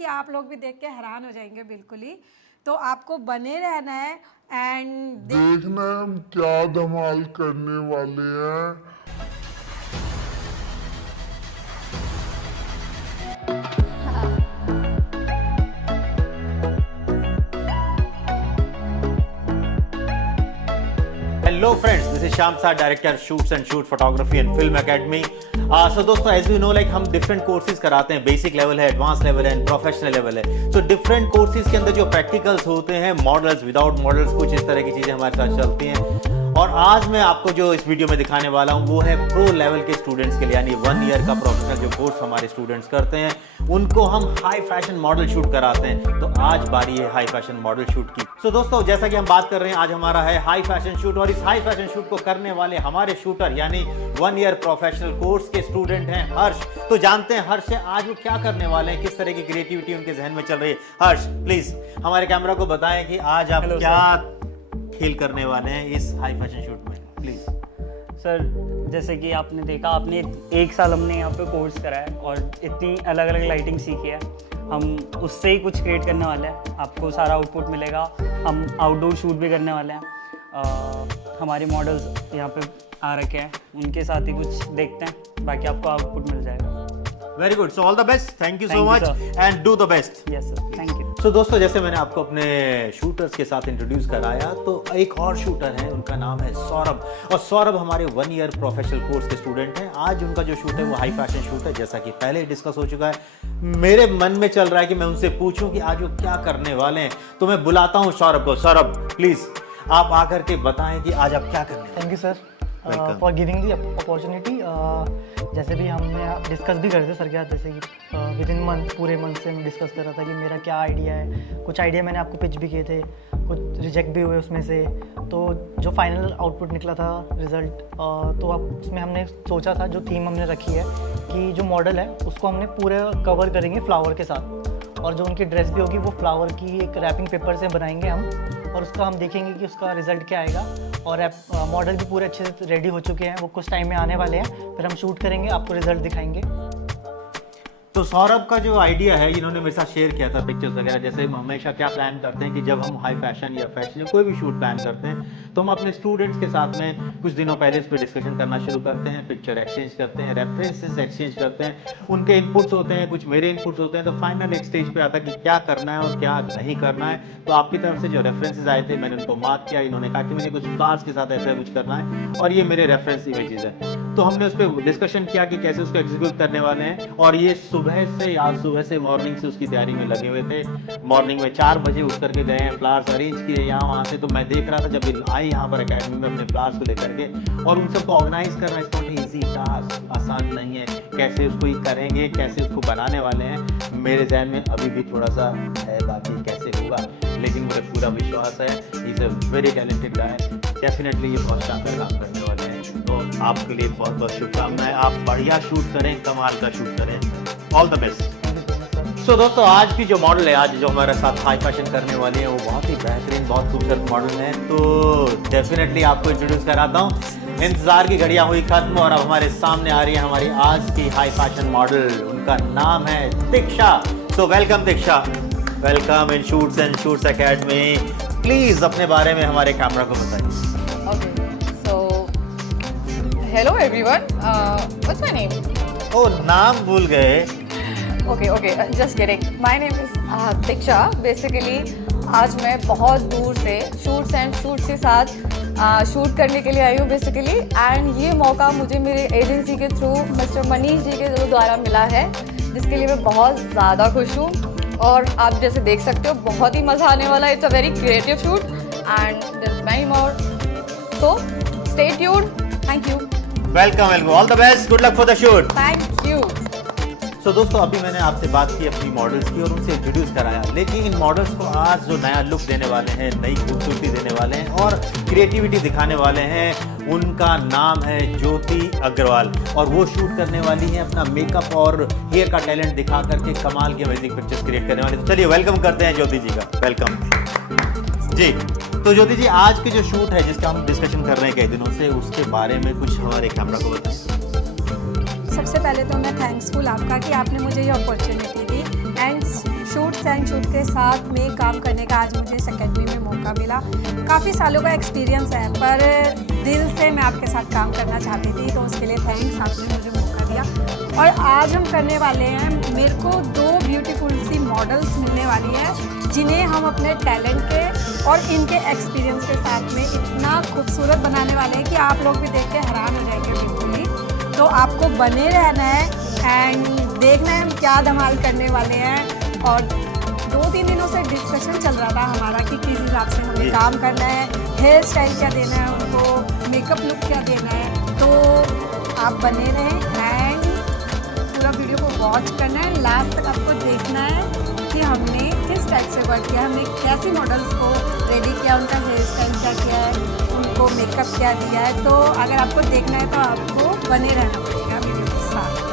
कि आप लोग भी देख के हैरान हो जाएंगे बिल्कुल ही। तो आपको बने रहना है एंड देखना है हम क्या धमाल करने वाले हैं। Hello friends, this is Shyam Sir, director shoots and shoot photography and film academy. So दोस्तों as you know like हम different courses कराते हैं, basic level है, advanced level है, professional level है. So different courses के अंदर जो practicals होते हैं, models, without models, कुछ इस तरह की चीजें हमारे साथ चलती हैं. और आज मैं आपको जो इस वीडियो में दिखाने वाला हूँ वो है प्रो लेवल के स्टूडेंट्स के लिए, यानी 1 ईयर का प्रोफेशनल जो कोर्स हमारे स्टूडेंट्स करते हैं उनको हम हाई फैशन मॉडल शूट कराते हैं. तो आज बारी है हाई फैशन मॉडल शूट की. सो दोस्तों जैसा कि हम बात कर रहे हैं, आज हमारा है हाई फैशन शूट और इस हाई फैशन शूट को करने वाले हमारे शूटर यानी 1 ईयर प्रोफेशनल कोर्स के स्टूडेंट हैं हर्ष. तो जानते हैं हर्ष से आज वो क्या करने वाले हैं, किस तरह की क्रिएटिविटी उनके जहन में चल रही है. हर्ष प्लीज हमारे कैमरा को बताएं कि आज आप क्या खेल करने वाले हैं इस हाई फैशन शूट में. प्लीज सर, जैसे कि आपने देखा, आपने 1 साल हमने यहाँ पे कोर्स करा है और इतनी अलग अलग लाइटिंग सीखी है. हम उससे ही कुछ क्रिएट करने वाले हैं, आपको सारा आउटपुट मिलेगा. हम आउटडोर शूट भी करने वाले हैं. हमारे मॉडल्स यहाँ पे आ रखे हैं, उनके साथ ही कुछ देखते हैं, बाकी आपको आउटपुट मिल जाएगा. Very good. So all the best. Thank you so much and do the best. Yes sir, thank you. So दोस्तों जैसे मैंने आपको अपने शूटर्स के साथ इंट्रोड्यूस कराया, तो एक और शूटर है, उनका नाम है सौरभ. और सौरभ हमारे 1 ईयर प्रोफेशनल कोर्स के स्टूडेंट हैं. आज उनका जो शूट है वो हाई फैशन शूट है, जैसा कि पहले डिस्कस हो चुका है. मेरे मन में चल रहा है कि मैं उनसे पूछूं कि आज वो क्या करने वाले हैं. तो मैं बुलाता हूं सौरभ को. सौरभ प्लीज आप आकर के बताएं कि आज आप क्या करने वाले हैं. Thank you sir for giving the opportunity. जैसे भी हमने डिस्कस भी कर थे सर के साथ, जैसे कि विद इन मंथ, पूरे मंथ से मैं डिस्कस कर रहा था कि मेरा क्या आइडिया है. कुछ आइडिया मैंने आपको पिच भी किए थे, कुछ रिजेक्ट भी हुए उसमें से. तो जो फाइनल आउटपुट निकला था रिज़ल्ट, तो अब उसमें हमने सोचा था, जो थीम हमने रखी है कि जो मॉडल है उसको हमने पूरे कवर करेंगे फ्लावर के साथ, और जो उनकी ड्रेस भी होगी वो फ्लावर की एक रैपिंग पेपर से बनाएंगे हम, और उसका हम देखेंगे कि उसका रिज़ल्ट क्या आएगा. और मॉडल भी पूरे अच्छे से रेडी हो चुके हैं, वो कुछ टाइम में आने वाले हैं, फिर हम शूट करेंगे, आपको रिज़ल्ट दिखाएंगे. तो सौरभ का जो आइडिया है, इन्होंने मेरे साथ शेयर किया था पिक्चर्स वगैरह. जैसे हम हमेशा क्या प्लान करते हैं कि जब हम हाई फैशन या फैशन या कोई भी शूट प्लान करते हैं तो हम अपने स्टूडेंट्स के साथ में कुछ दिनों पहले इस पर डिस्कशन करना शुरू करते हैं, पिक्चर एक्सचेंज करते हैं, रेफरेंसेस एक्सचेंज करते हैं, उनके इनपुट्स होते हैं, कुछ मेरे इनपुट्स होते हैं. तो फाइनल एक स्टेज पे आता है कि क्या करना है और क्या नहीं करना है. तो आपकी तरफ से जो रेफरेंसेज आए थे मैंने उनको मार्क किया. इन्होंने कहा कि मुझे कुछ फ्लावर्स के साथ ऐसा कुछ करना है और ये मेरे रेफरेंस इमेजेस है. तो हमने उस पर डिस्कशन किया कि कैसे उसको एग्जीक्यूट करने वाले हैं. और ये सुबह से मॉर्निंग से उसकी तैयारी में लगे हुए थे. मॉर्निंग में 4 बजे उठ करके गए हैं, फ्लावर्स अरेंज किए यहाँ वहाँ से. तो मैं देख रहा था जब आए यहाँ पर अकेडमी में अपने फ्लावर्स को लेकर के, और उन सबको ऑर्गेनाइज करना इस नॉट ईजी टास्क, आसान नहीं है. कैसे उसको करेंगे, कैसे उसको बनाने वाले हैं, मेरे जहन में अभी भी थोड़ा सा है बाकी कैसे होगा, लेकिन मुझे पूरा विश्वास है. He is a very talented guy. Definitely ये बहुत शानदार काम करने वाले हैं. तो आपके लिए बहुत बहुत शुभकामनाएं. आप बढ़िया शूट करें, कमाल का शूट करें. All the best. सो दोस्तों आज की जो मॉडल है, आज जो हमारे साथ हाई फैशन करने वाली है, वो बहुत ही बेहतरीन, बहुत खूबसूरत मॉडल है. तो डेफिनेटली आपको इंट्रोड्यूस कराता हूँ. इंतजार की घड़ियां हुई खत्म और अब हमारे सामने आ रही है हमारी आज की हाई फैशन मॉडल. उनका नाम है Diksha. So welcome Diksha, welcome in shoots and shoots academy. Please अपने बारे में हमारे कैमरा को बताइए. Okay, so hello everyone. What's my name? ओ नाम भूल गए. Okay, just kidding. My name is Diksha. Basically, आज मैं बहुत दूर से शूट्स एंड शूट्स के साथ शूट करने के लिए आई हूँ बेसिकली. एंड ये मौका मुझे मेरे एजेंसी के थ्रू मिस्टर मनीष जी के द्वारा मिला है, जिसके लिए मैं बहुत ज़्यादा खुश हूँ. और आप जैसे देख सकते हो बहुत ही मज़ा आने वाला है. It's a very creative shoot and there is many more. So, stay tuned. Thank you. Welcome. All the best. Good luck for the shoot. Thank you. So दोस्तों अभी मैंने आपसे बात की अपनी मॉडल्स की और उनसे इंट्रोड्यूस कराया, लेकिन इन मॉडल्स को आज जो नया लुक देने वाले हैं, नई खूबसूरती देने वाले हैं और क्रिएटिविटी दिखाने वाले हैं, उनका नाम है ज्योति अग्रवाल. और वो शूट करने वाली हैं अपना मेकअप और हेयर का टैलेंट दिखा करके कमाल की अमेजिंग पिक्चर्स क्रिएट करने वाली. तो चलिए वेलकम करते हैं ज्योति जी का. वेलकम जी. तो ज्योति जी आज के जो शूट है जिसका हम डिस्कशन कर रहे हैं कई दिनों से, उसके बारे में कुछ हमारे कैमरा को बताएं. सबसे पहले तो मैं थैंक्सफुल आपका कि आपने मुझे ये अपॉर्चुनिटी दी एंड शूट के साथ में काम करने का आज मुझे इस अकेडमी में मौका मिला। काफ़ी सालों का एक्सपीरियंस है, पर दिल से मैं आपके साथ काम करना चाहती थी, तो उसके लिए थैंक्स, आपने मुझे मौका दिया। और आज हम करने वाले हैं, मेरे को 2 ब्यूटीफुल सी मॉडल्स मिलने वाली है, जिन्हें हम अपने टैलेंट के और इनके एक्सपीरियंस के साथ में इतना खूबसूरत बनाने वाले हैं कि आप लोग भी देख के हैरान हो जाएंगे बिल्कुल ही। तो आपको बने रहना है एंड देखना है हम क्या धमाल करने वाले हैं। और 2-3 दिनों से डिस्कशन चल रहा था हमारा कि किस हिसाब से हमें काम करना है, हेयर स्टाइल क्या देना है उनको, मेकअप लुक क्या देना है। तो आप बने रहें एंड पूरा वीडियो को वॉच करना है, लास्ट तक आपको देखना है कि हमने किस टाइप से वर्क किया, हमने कैसी मॉडल्स को रेडी किया, उनका हेयर स्टाइल क्या किया है, उनको मेकअप क्या दिया है। तो अगर आपको देखना है तो आपको बने रहना पड़ेगा वीडियो के साथ।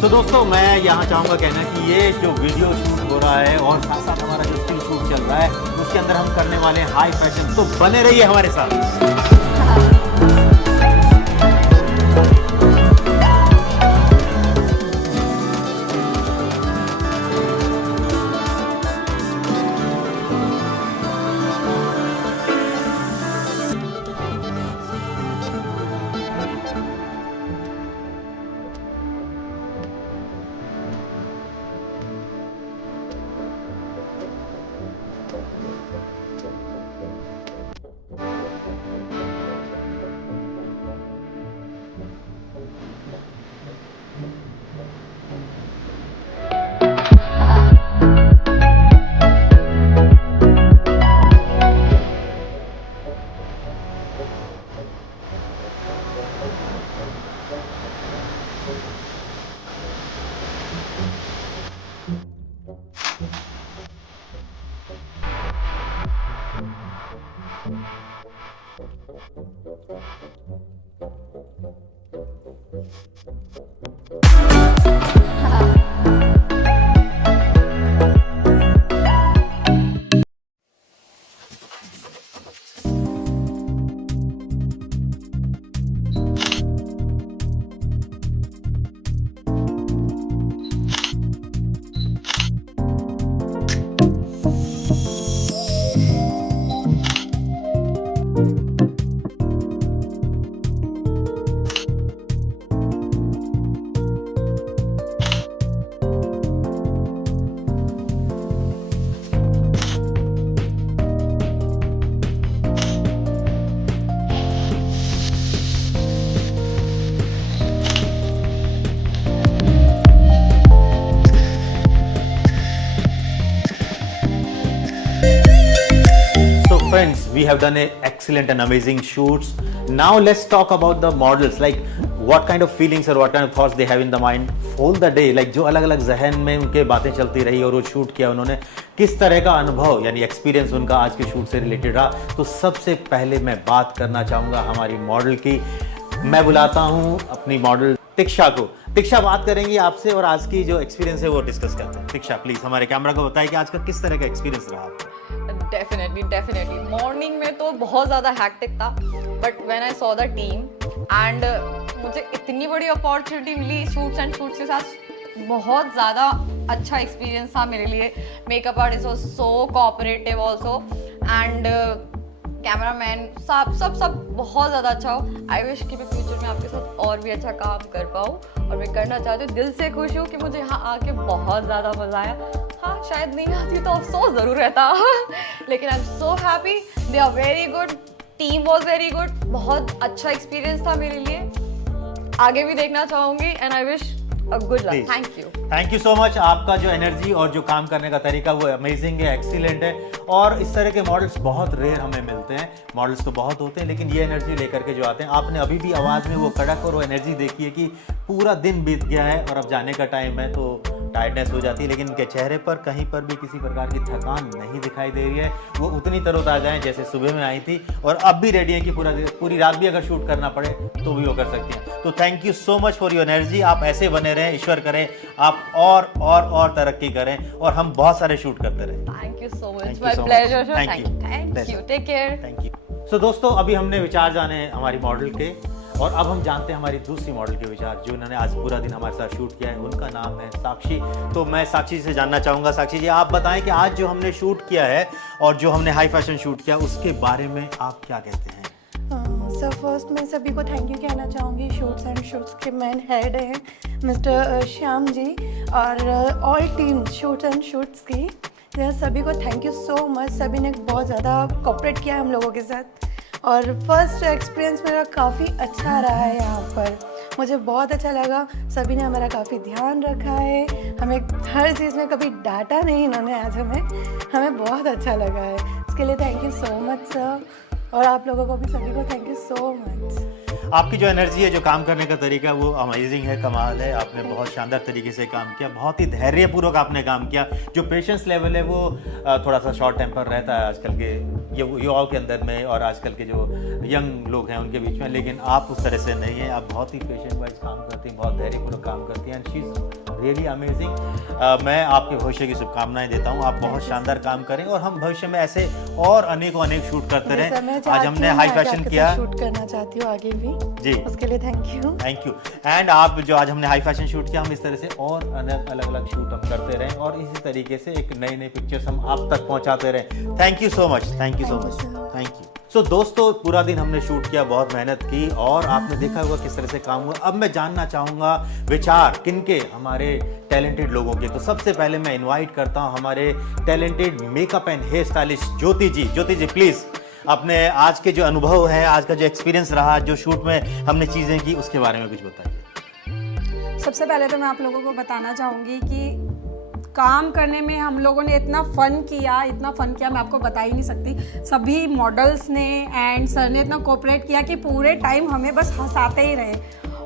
तो दोस्तों मैं यहाँ चाहूँगा कहना कि ये जो वीडियो शूट हो रहा है और साथ साथ हमारा जो स्टिल शूट चल रहा है, उसके अंदर हम करने वाले हैं हाई फैशन। तो बने रहिए हमारे साथ। Friends, we have done a excellent and amazing shoots. Now let's talk about the models, like what kind of feelings or what kind of thoughts they have in the mind all the day, like जो अलग अलग जहन में उनके बातें चलती रही और वो शूट किया उन्होंने, किस तरह का अनुभव यानी एक्सपीरियंस उनका आज के शूट से रिलेटेड रहा। तो सबसे पहले मैं बात करना चाहूँगा हमारी मॉडल की। मैं बुलाता हूँ अपनी मॉडल तिक्षा को। तिक्षा बात करेंगी आपसे और आज की जो एक्सपीरियंस है वो डिस्कस करते हैं। तिक्षा प्लीज हमारे कैमरा को बताइए कि आज का किस तरह का एक्सपीरियंस रहा आपका। डेफिनेटली मॉर्निंग में तो बहुत ज़्यादा हैक्टिक था, but when I saw the team and मुझे इतनी बड़ी अपॉर्चुनिटी मिली शूट्स एंड शूट्स के साथ, बहुत ज़्यादा अच्छा एक्सपीरियंस था मेरे लिए। Makeup artist was so cooperative also and cameraman सब बहुत ज़्यादा अच्छा हो। आई विश कि मैं फ्यूचर में आपके साथ और भी अच्छा काम कर पाऊँ और मैं करना चाहती हूँ। दिल से खुश हूँ कि मुझे यहाँ आके बहुत ज़्यादा मज़ा आया। हाँ, शायद नहीं आती तो अफसोस ज़रूर रहता लेकिन I am so happy, they are very good, team was very good, बहुत अच्छा एक्सपीरियंस था मेरे लिए। आगे भी देखना चाहूँगी and I wish good luck. Thank you so much. आपका जो एनर्जी और जो काम करने का तरीका वो अमेजिंग है, एक्सीलेंट है और इस तरह के मॉडल्स बहुत रेयर हमें मिलते हैं। मॉडल्स तो बहुत होते हैं लेकिन ये एनर्जी लेकर के जो आते हैं, आपने अभी भी आवाज़ में वो कड़क और वो एनर्जी देखी है कि पूरा दिन बीत गया है और अब जाने का टाइम है तो टायर्डनेस हो जाती है, लेकिन इनके चेहरे पर कहीं पर भी किसी प्रकार की थकान नहीं दिखाई दे रही है। वो उतनी तरोताज़ा हैं जैसे सुबह में आई थी और अब भी रेडी है कि पूरी रात भी अगर शूट करना पड़े तो भी वो कर सकती हैं। तो thank you so much for your energy. आप ऐसे बने रहें, ईश्वर करें आप और तरक्की करें और हम बहुत सारे शूट करते रहें। Thank you so much, my pleasure. Thank you, take care. Thank you. So दोस्तों, अभी हमने विचार जाने हमारी मॉडल के। और अब हम जानते हैं हमारी दूसरी मॉडल के विचार, जो इन्होंने आज पूरा दिन हमारे साथ शूट किया है। उनका नाम है साक्षी। तो मैं साक्षी से जानना चाहूँगा, साक्षी जी आप बताएं कि आज जो हमने शूट किया है और जो हमने हाई फैशन शूट किया उसके बारे में आप क्या कहते हैं? सर फर्स्ट मैं सभी को थैंक यू कहना चाहूँगी। शूट्स एंड शूट्स के मैन हेड हैं मिस्टर श्याम जी और all team shoots and shoots की। यह सभी को थैंक यू सो मच। सभी ने बहुत ज़्यादा कोऑपरेट किया हम लोगों के साथ और फर्स्ट एक्सपीरियंस मेरा काफ़ी अच्छा रहा है यहाँ पर। मुझे बहुत अच्छा लगा। सभी ने हमारा काफ़ी ध्यान रखा है, हमें हर चीज़ में कभी डांटा नहीं इन्होंने आज हमें बहुत अच्छा लगा है। इसके लिए thank you so much sir और आप लोगों को भी सभी को थैंक यू सो मच। आपकी जो एनर्जी है, जो काम करने का तरीका है वो अमेजिंग है, कमाल है। आपने बहुत शानदार तरीके से काम किया, बहुत ही धैर्यपूर्वक आपने काम किया। जो पेशेंस लेवल है वो थोड़ा सा शॉर्ट टेम्पर रहता है आजकल के युवाओं के अंदर में और आजकल के जो यंग लोग हैं उनके बीच में, लेकिन आप उस तरह से नहीं हैं। आप बहुत ही पेशेंट वाइज काम करती हैं, बहुत धैर्यपूर्वक काम करती हैं and she is really amazing. मैं आपके भविष्य की शुभकामनाएं देता हूँ। आप बहुत शानदार काम करें और हम भविष्य में ऐसे और अनेकों शूट करते रहें। आज हमने हाई फैशन किया, शूट करना चाहती हूँ आगे भी जी, उसके लिए थैंक यू। एंड आप जो आज हमने हाई फैशन शूट किया, हम इस तरह से और अलग अलग शूट हम करते रहें और इसी तरीके से एक नई नई पिक्चर्स हम आप तक पहुंचाते रहें। Thank you so much, thank you so much, thank you. So दोस्तों, पूरा दिन हमने शूट किया, बहुत मेहनत की और आपने देखा होगा किस तरह से काम हुआ। अब मैं जानना चाहूँगा विचार किनके, हमारे टैलेंटेड लोगों के। तो सबसे पहले मैं इनवाइट करता हूँ हमारे talented makeup and hair stylist Jyoti ji. Jyoti ji please अपने आज के जो अनुभव है, आज का जो एक्सपीरियंस रहा, जो शूट में हमने चीज़ें की, उसके बारे में कुछ बताइए। सबसे पहले तो मैं आप लोगों को बताना चाहूँगी कि काम करने में हम लोगों ने इतना फ़न किया मैं आपको बता ही नहीं सकती। सभी मॉडल्स ने एंड सर ने इतना कोऑपरेट किया कि पूरे टाइम हमें बस हंसाते ही रहे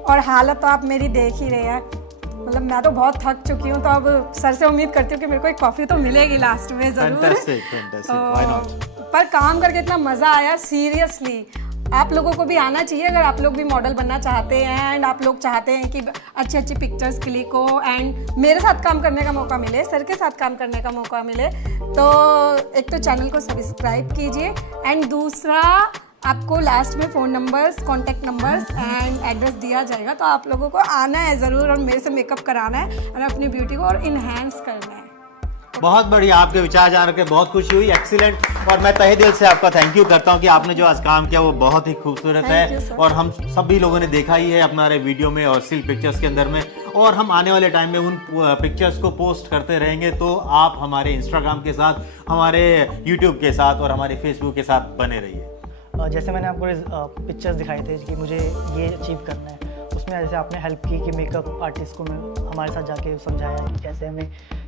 और हालत तो आप मेरी देख ही रहे हैं। मतलब मैं तो बहुत थक चुकी हूँ, तो अब सर से उम्मीद करती हूँ कि मेरे को एक कॉफ़ी तो मिलेगी लास्ट में ज़रूर। Fantastic, why not? पर काम करके इतना मज़ा आया, सीरियसली आप लोगों को भी आना चाहिए अगर आप लोग भी मॉडल बनना चाहते हैं एंड आप लोग चाहते हैं कि अच्छी अच्छी पिक्चर्स क्लिक हो एंड मेरे साथ काम करने का मौका मिले, सर के साथ काम करने का मौका मिले। तो एक तो चैनल को सब्सक्राइब कीजिए एंड दूसरा आपको लास्ट में phone numbers, contact numbers and address दिया जाएगा। तो आप लोगों को आना है ज़रूर और मेरे से मेकअप कराना है और अपनी ब्यूटी को और इन्हेंस करना है। बहुत बढ़िया, आपके विचार जान के बहुत खुशी हुई, एक्सीलेंट। और मैं तहे दिल से आपका थैंक यू करता हूँ कि आपने जो आज काम किया वो बहुत ही खूबसूरत है और हम सभी लोगों ने देखा ही है अपना वीडियो में और स्टिल पिक्चर्स के अंदर में, और हम आने वाले टाइम में उन पिक्चर्स को पोस्ट करते रहेंगे। तो आप हमारे इंस्टाग्राम के साथ, हमारे यूट्यूब के साथ और हमारे फेसबुक के साथ बने रहिए। जैसे मैंने आपको पिक्चर्स दिखाए थे कि मुझे ये अचीव करना है, उसमें जैसे आपने हेल्प की कि मेकअप आर्टिस्ट को मैं हमारे साथ जाके समझाया कि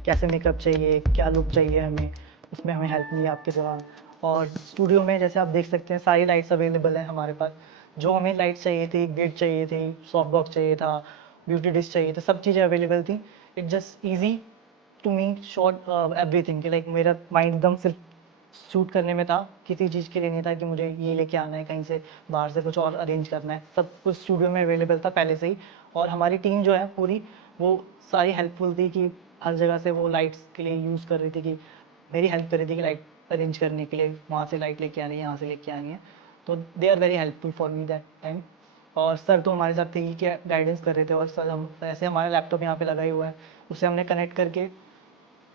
कैसे मेकअप चाहिए, क्या लुक चाहिए हमें, उसमें हमें हेल्प मिली आपके दौरान। और स्टूडियो में जैसे आप देख सकते हैं सारी लाइट्स अवेलेबल हैं हमारे पास। जो हमें लाइट्स चाहिए थी, ग्रिड चाहिए थी, सॉफ्ट बॉक्स चाहिए था, ब्यूटी डिश चाहिए था, सब चीज़ें अवेलेबल थी। It just easy to me short everything, like मेरा माइंड एकदम सिर्फ शूट करने में था, किसी चीज़ के लिए नहीं था कि मुझे ये लेके आना है, कहीं से बाहर से कुछ और अरेंज करना है। सब कुछ स्टूडियो में अवेलेबल था पहले से ही। और हमारी टीम जो है पूरी, वो सारी हेल्पफुल थी कि हर जगह से वो लाइट्स के लिए यूज़ कर रही थी, कि मेरी हेल्प कर रही थी कि लाइट अरेंज करने के लिए, वहाँ से लाइट लेके आनी है, यहाँ से लेके आनी है। तो they are very helpful for me that time. और सर तो हमारे साथ थे ही, क्या गाइडेंस कर रहे थे। और सर हम ऐसे हमारा लैपटॉप यहाँ पे लगा ही हुआ है, उससे हमने कनेक्ट करके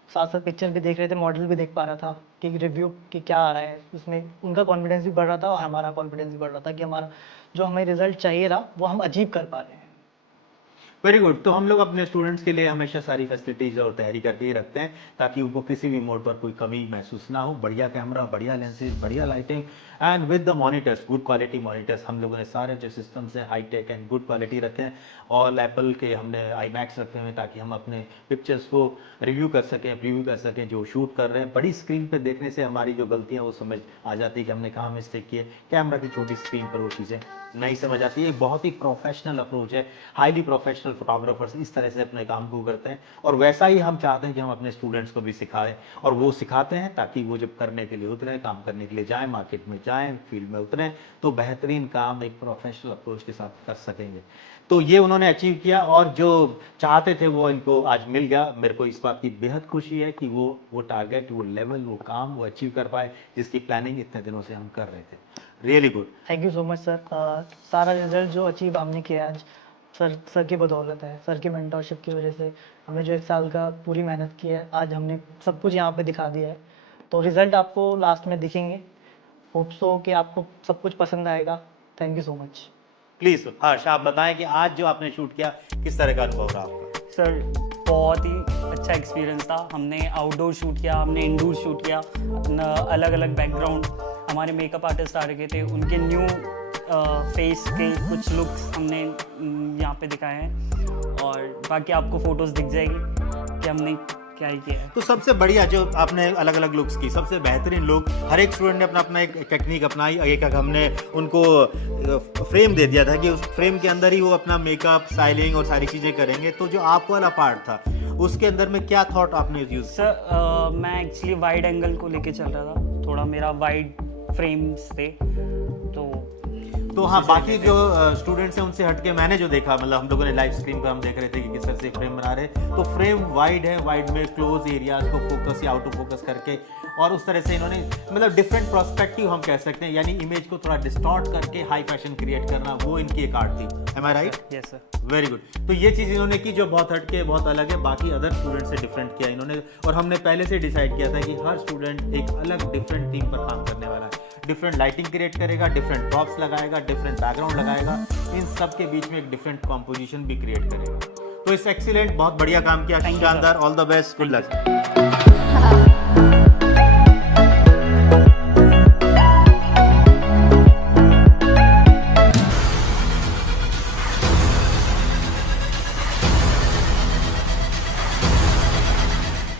साथ साथ पिक्चर भी देख रहे थे, मॉडल भी देख पा रहा था कि रिव्यू कि क्या आ रहा है उसमें। उनका कॉन्फिडेंस भी बढ़ रहा था और हमारा कॉन्फिडेंस भी बढ़ रहा था कि हमारा जो हमें रिजल्ट चाहिए था वो हम अचीव कर पा रहे हैं। Very good. तो हम लोग अपने स्टूडेंट्स के लिए हमेशा सारी फैसिलिटीज़ और तैयारी करके ही रखते हैं ताकि उनको किसी भी मोड पर कोई कमी महसूस ना हो। बढ़िया कैमरा, बढ़िया लेंसेज, बढ़िया lighting and with the monitors, good quality monitors. हम लोगों ने सारे जो सिस्टम्स हैं high tech and good quality रखे हैं और एप्पल के हमने IMAX रखे हुए हैं ताकि हम अपने पिक्चर्स को रिव्यू कर सकें, प्रीव्यू कर सकें। जो शूट कर रहे हैं बड़ी स्क्रीन पर देखने से हमारी जो गलतियाँ वो समझ आ जाती है कि हमने कहाँ मिस्टेक की है। कैमरा की छोटी स्क्रीन पर वो चीज़ें नहीं समझ आती है। एक बहुत ही प्रोफेशनल अप्रोच है, हाईली प्रोफेशनल फोटोग्राफर्स इस तरह से अपने काम को करते हैं, और वैसा ही हम चाहते हैं कि हम अपने स्टूडेंट्स को भी सिखाएं, और वो सिखाते हैं ताकि वो जब करने के लिए उतरे, काम करने के लिए जाएं, मार्केट में जाएं, फील्ड में उतरें, तो बेहतरीन काम एक प्रोफेशनल अप्रोच के साथ कर सकेंगे। तो ये उन्होंने अचीव किया, और जो चाहते थे वो इनको आज मिल गया। मेरे को इस बात की बेहद खुशी है कि वो टारगेट, वो लेवल, वो काम वो अचीव कर पाए जिसकी प्लानिंग इतने दिनों से हम कर रहे थे। Really good. Thank you so much sir. सारा रिजल्ट जो अचीव हमने किया आज सर की बदौलत है, सर की मेंटरशिप की वजह से। हमने जो 1 साल का पूरी मेहनत की है, आज हमने सब कुछ यहाँ पे दिखा दिया है। तो रिजल्ट आपको लास्ट में दिखेंगे। होप सो कि आपको सब कुछ पसंद आएगा। Thank you so much. Please Harsh, आप बताएं कि आज जो आपने शूट किया किस तरह का अनुभव रहा आपका? सर बहुत ही अच्छा एक्सपीरियंस था। हमने आउटडोर शूट किया, हमने इंडोर शूट किया, अलग अलग बैकग्राउंड। हमारे मेकअप आर्टिस्ट आ रखे थे, उनके न्यू फेस के कुछ लुक्स हमने यहाँ पे दिखाए हैं, और बाकी आपको फोटोज़ दिख जाएगी कि हमने क्या ही किया है। तो सबसे बढ़िया जो आपने अलग अलग लुक्स की, सबसे बेहतरीन लुक, हर एक स्टूडेंट ने अपना अपना एक टेक्निक अपनाई। एक हमने उनको फ्रेम दे दिया था कि उस फ्रेम के अंदर ही वो अपना मेकअप, स्टाइलिंग और सारी चीज़ें करेंगे। तो जो आप वाला पार्ट था उसके अंदर में क्या थॉट आपने यूज़? सर मैं एक्चुअली वाइड एंगल को लेके चल रहा था, थोड़ा मेरा वाइड फ्रेम्स थे। तो हाँ, बाकी जो स्टूडेंट्स हैं उनसे हटके मैंने जो देखा, मतलब हम लोगों ने लाइव स्क्रीन पर हम देख रहे थे कि किस तरह से फ्रेम बना रहे, तो फ्रेम वाइड है, वाइड में क्लोज एरियाज को फोकस या आउट ऑफ फोकस करके, और उस तरह से इन्होंने मतलब डिफरेंट पर्सपेक्टिव हम कह सकते हैं, यानी इमेज को थोड़ा डिस्टॉर्ट करके हाई फैशन क्रिएट करना, वो इनकी एक आर्ट थी। Am I right? Yes sir. Very good. तो ये चीज़ इन्होंने की जो बहुत हटके, बहुत अलग है, बाकी अदर स्टूडेंट से डिफरेंट किया इन्होंने। और हमने पहले से डिसाइड किया था कि हर स्टूडेंट एक अलग डिफरेंट थीम पर काम करने वाला है, डिफरेंट लाइटिंग क्रिएट करेगा, डिफरेंट प्रॉप्स लगाएगा, डिफरेंट बैकग्राउंड लगाएगा, इन सब के बीच में एक डिफरेंट कॉम्पोजिशन भी क्रिएट करेगा। तो इट्स एक्सीलेंट, बहुत बढ़िया काम किया, शानदार, all the best, good luck.